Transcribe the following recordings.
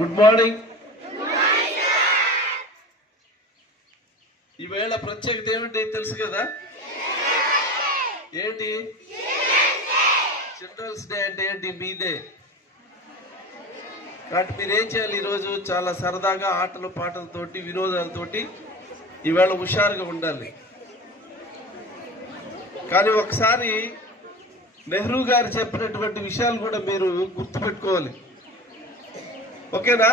Good morning. ఈవేళ ప్రత్యేకత ఏమిటి తెలుసు కదా? ఏంటి? చిల్డ్రన్స్ డే అంటే ఏంటి? మీ డే. కాబట్టి మీరేం చేయాలి? ఈరోజు చాలా సరదాగా ఆటలు పాటలతోటి వినోదాలతోటి ఈవేళ హుషారుగా ఉండాలి. కానీ ఒకసారి నెహ్రూ గారు చెప్పినటువంటి విషయాలు కూడా మీరు గుర్తుపెట్టుకోవాలి. ఓకేనా?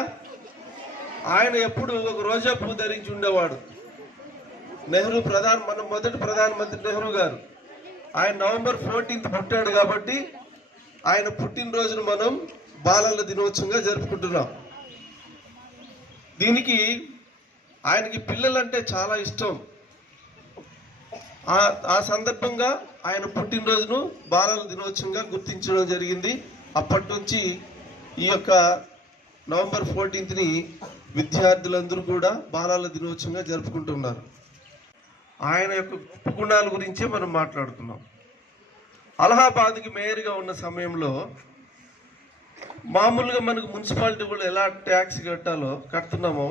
ఆయన ఎప్పుడు ఒక రోజా పువ్వు ధరించి ఉండేవాడు. నెహ్రూ మన మొదటి ప్రధానమంత్రి నెహ్రూ గారు. ఆయన నవంబర్ 14th పుట్టాడు కాబట్టి ఆయన పుట్టినరోజును మనం బాలల దినోత్సవంగా జరుపుకుంటున్నాం. దీనికి ఆయనకి పిల్లలంటే చాలా ఇష్టం. ఆ సందర్భంగా ఆయన పుట్టినరోజును బాలల దినోత్సవంగా గుర్తించడం జరిగింది. అప్పటి నుంచి ఈ యొక్క నవంబర్ 14th విద్యార్థులందరూ కూడా బాలల దినోత్సవంగా జరుపుకుంటున్నారు. ఆయన యొక్క గుణాల గురించే మనం మాట్లాడుతున్నాం. అలహాబాద్కి మేయర్గా ఉన్న సమయంలో మామూలుగా మనకు మున్సిపాలిటీ కూడా ఎలా ట్యాక్స్ కడుతున్నామో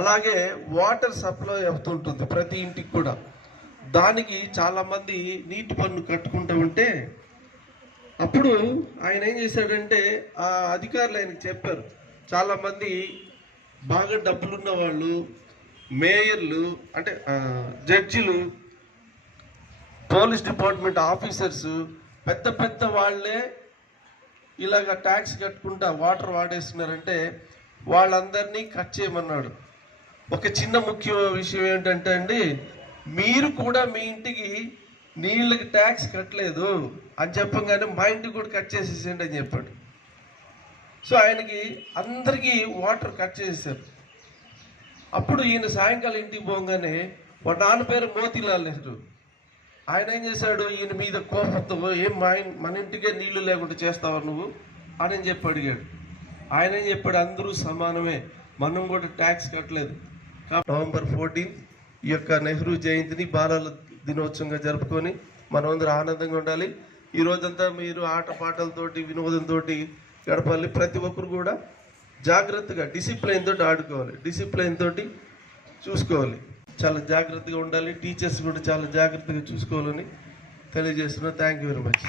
అలాగే వాటర్ సప్లై అవుతుంటుంది ప్రతి ఇంటికి కూడా. దానికి చాలామంది నీటి పన్ను కట్టుకుంటూ ఉంటే అప్పుడు ఆయన ఏం చేశాడంటే ఆ అధికారులు ఆయనకు చెప్పారు, చాలామంది బాగా డబ్బులున్న వాళ్ళు, మేయర్లు అంటే జడ్జిలు, పోలీస్ డిపార్ట్మెంట్ ఆఫీసర్స్, పెద్ద పెద్ద వాళ్ళే ఇలాగ ట్యాక్స్ కట్టుకుంటా వాటర్ వాడేస్తున్నారంటే వాళ్ళందరినీ కట్ చేయమన్నాడు. ఒక చిన్న ముఖ్య విషయం ఏంటంటే అండి, మీరు కూడా మీ ఇంటికి నీళ్ళకి ట్యాక్స్ కట్టలేదు అని చెప్పగానే మా ఇంటికి కూడా కట్ చేసేసేయండి అని చెప్పాడు. సో ఆయనకి అందరికీ వాటర్ కట్ చేసేసారు. అప్పుడు ఈయన సాయంకాలం ఇంటికి పోగానే వాడు నాన్న పేరు మోతీలాల్ నెహ్రూ. ఆయన ఏం చేశాడు, ఈయన మీద కోపంతో ఏం మన ఇంటికే నీళ్లు లేకుండా చేస్తావా నువ్వు అని చెప్పి అడిగాడు. ఆయన ఏం చెప్పాడు, అందరూ సమానమే, మనం కూడా ట్యాక్స్ కట్టలేదు. నవంబర్ 14th ఈ యొక్క నెహ్రూ జయంతిని బాలల దినోత్సవంగా జరుపుకొని మనం అందరూ ఆనందంగా ఉండాలి. ఈ రోజంతా మీరు ఆటపాటలతోటి వినోదంతో గడపాలి. ప్రతి ఒక్కరు కూడా జాగ్రత్తగా డిసిప్లైన్ తోటి ఆడుకోవాలి, డిసిప్లైన్ తోటి చూసుకోవాలి, చాలా జాగ్రత్తగా ఉండాలి. టీచర్స్ కూడా చాలా జాగ్రత్తగా చూసుకోవాలని తెలియజేస్తున్నా. Thank you very much.